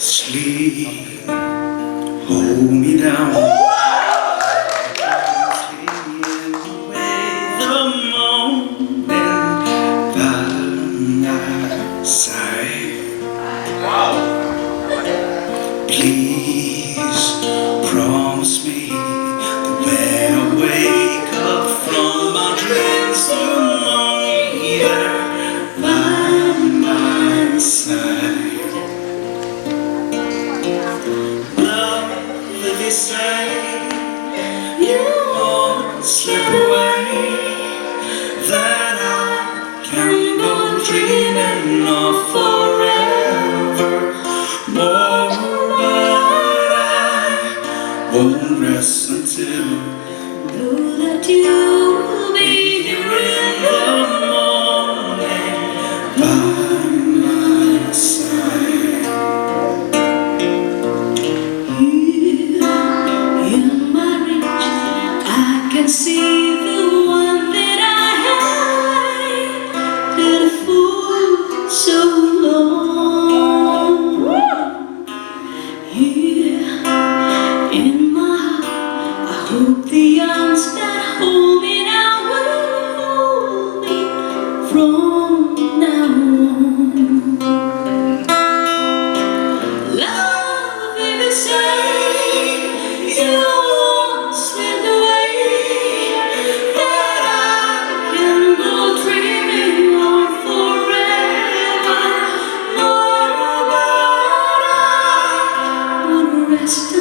Sleep, hold me down. Taking away the moment by my side. Please promise me that when I wake up from my dreams, you'll be there by my side. If you say you won't slip away, then I can go dreaming of forever more, but I won't rest until know that you will be here in the morning by my side. See the one that I had been for so long. Here in my heart, I hope the arms that hold me now will hold me from now on. Love, if you say you won't slip away, rest